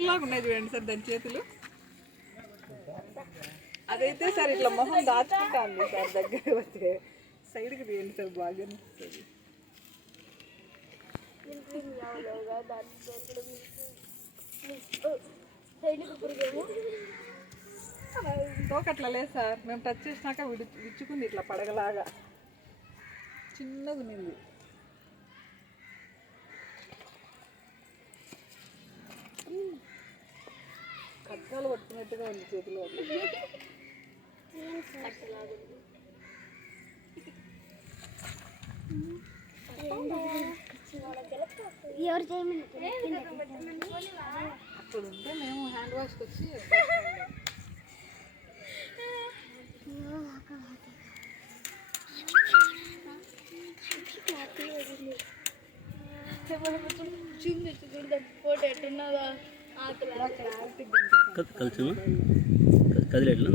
ఇలాగ ఉన్నాయి చూడండి సార్ దాని చేతులు. అదైతే సార్ ఇట్లా మొహం దాచుకుంటాను సార్, దగ్గర వస్తే సైడ్కి తీయండి సార్, బాగా అనిపిస్తుంది. తోకట్లా లేదు సార్, మేము టచ్ చేసినాక విచ్చుకుంది ఇట్లా పడగలాగా, చిన్నగా ఉన్నింది. కట్టాలు పట్టుకున్నట్టుగా ఉంది చేతిలో. అప్పుడు ఉంటే మేము హ్యాండ్ వాష్కి వచ్చి ఫోటో ఎట్టున్నదా కదిలేట్లా